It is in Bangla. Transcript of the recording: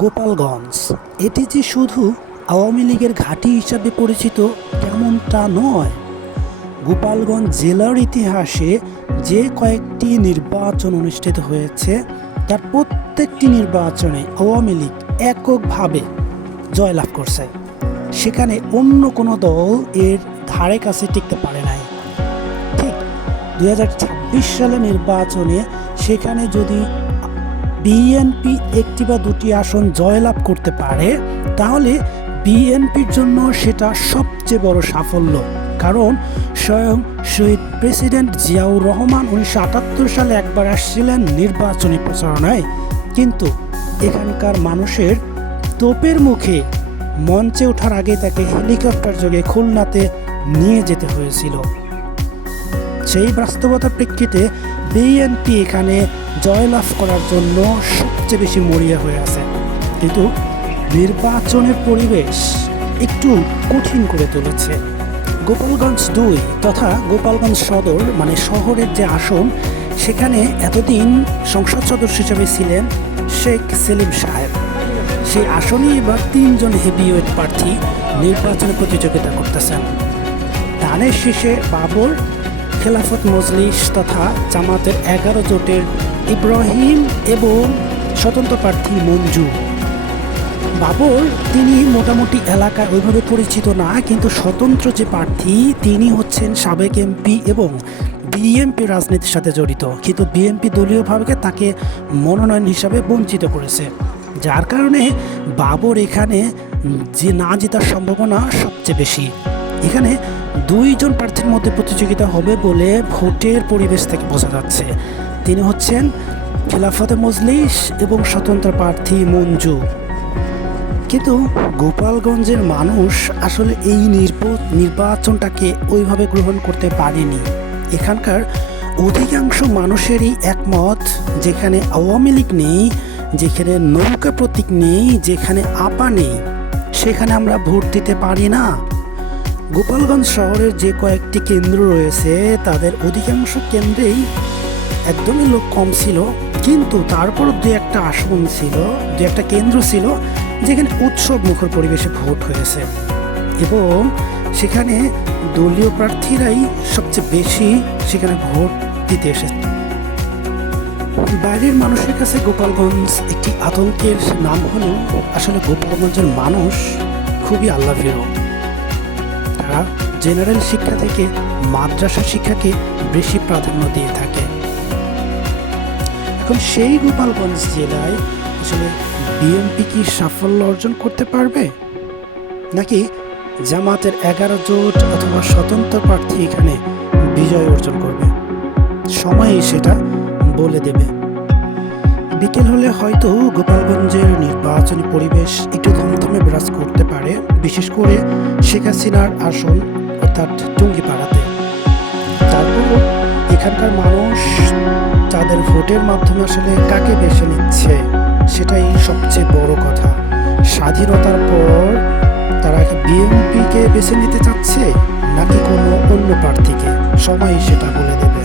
গোপালগঞ্জ এটি যে শুধু আওয়ামী লীগের ঘাঁটি হিসাবে পরিচিত তেমনটা নয়। গোপালগঞ্জ জেলার ইতিহাসে যে কয়েকটি নির্বাচন অনুষ্ঠিত হয়েছে তার প্রত্যেকটি নির্বাচনে আওয়ামী লীগ এককভাবে জয়লাভ করছে। সেখানে অন্য কোনো দল এর ধারে কাছে টিকতে পারে নাই। ঠিক 2026 সালের নির্বাচনে সেখানে যদি বিএনপি একটি বা দুটি আসন জয়লাভ করতে পারে তাহলে বিএনপির জন্য সেটা সবচেয়ে বড় সাফল্য। কারণ স্বয়ং শহীদ প্রেসিডেন্ট জিয়াউর রহমান 1978 সালে একবার আসছিলেন নির্বাচনী প্রচারণায়, কিন্তু এখানকার মানুষের তোপের মুখে মঞ্চে ওঠার আগে তাকে হেলিকপ্টার যোগে খুলনাতে নিয়ে যেতে হয়েছিল। সেই বাস্তবতার প্রেক্ষিতে বিএনপি এখানে জয়লাভ করার জন্য সবচেয়ে বেশি মরিয়া হয়ে আছে, কিন্তু নির্বাচনের পরিবেশ একটু কঠিন করে তুলেছে। গোপালগঞ্জ 2 তথা গোপালগঞ্জ সদর মানে শহরের যে আসন, সেখানে এতদিন সংসদ সদস্য হিসেবে ছিলেন শেখ সেলিম সাহেব। সেই আসনেই এবার 3 জন হেভিওয়েট প্রার্থী নির্বাচনে প্রতিযোগিতা করতেছেন। ধানের শীষে বাবর, খেলাফত মজলিস তথা জামাতের 11 জোটের ইব্রাহিম এবং স্বতন্ত্র প্রার্থী মঞ্জু। বাবর তিনি মোটামুটি এলাকায় ওইভাবে পরিচিত না, কিন্তু স্বতন্ত্র যে প্রার্থী তিনি হচ্ছেন সাবেক এমপি এবং বিএনপি রাজনীতির সাথে জড়িত, কিন্তু বিএনপি দলীয়ভাবে তাকে মনোনয়ন হিসাবে বঞ্চিত করেছে, যার কারণে বাবর এখানে যে না জেতার সম্ভাবনা সবচেয়ে বেশি। এখানে 2 জন প্রার্থীর মধ্যে প্রতিযোগিতা হবে বলে ভোটের পরিবেশ থেকে বোঝা যাচ্ছে। তিনি হচ্ছেন খেলাফতে মজলিস এবং স্বতন্ত্র প্রার্থী মঞ্জু। কিন্তু গোপালগঞ্জের মানুষ আসলে এই নির্বাচনটাকে ওইভাবে গ্রহণ করতে পারেনি। এখানকার অধিকাংশ মানুষেরই একমত, যেখানে আওয়ামী লীগ নেই, যেখানে নৌকা প্রতীক নেই, যেখানে আপা নেই, সেখানে আমরা ভোট দিতে পারি না। গোপালগঞ্জ শহরের যে কয়েকটি কেন্দ্র রয়েছে তাদের অধিকাংশ কেন্দ্রেই একদমই লোক কম ছিল, কিন্তু তারপর 2-1টা আসন ছিল, 2-1টা কেন্দ্র ছিল যেখানে উৎসব মুখর পরিবেশে ভোট হয়েছে এবং সেখানে দলীয় প্রার্থীরাই সবচেয়ে বেশি সেখানে ভোট দিতে এসেছে। বাইরের মানুষের কাছে গোপালগঞ্জ একটি আতঙ্কের নাম হলেও আসলে গোপালগঞ্জের মানুষ খুবই আল্লাভীরু। তারা জেনারেল শিক্ষা থেকে মাদ্রাসা শিক্ষাকে বেশি প্রাধান্য দিয়ে থাকে। এখন সেই গোপালগঞ্জ জেলায় আসলে বিএনপি কি সাফল্য অর্জন করতে পারবে, নাকি জামাতের 11 জোট অথবা স্বতন্ত্র প্রার্থী এখানে বিজয় অর্জন করবে? সময়ই সেটা বলে দেবে। বিকেল হলে হয়তো গোপালগঞ্জের নির্বাচনী পরিবেশ একটু থমথমে বিরাজ করতে পারে, বিশেষ করে শেখ হাসিনার আসন অর্থাৎ টুঙ্গিপাড়াতে। তারপরও এখানকার মানুষ তাদের ভোটের মাধ্যমে আসলে কাকে বেছে নিচ্ছে সেটাই সবচেয়ে বড় কথা। স্বাধীনতার পর তারা বিএনপিকে বেছে নিতে চাচ্ছে নাকি কোনো অন্য প্রার্থীকে, সময়ই সেটা বলে দেবে।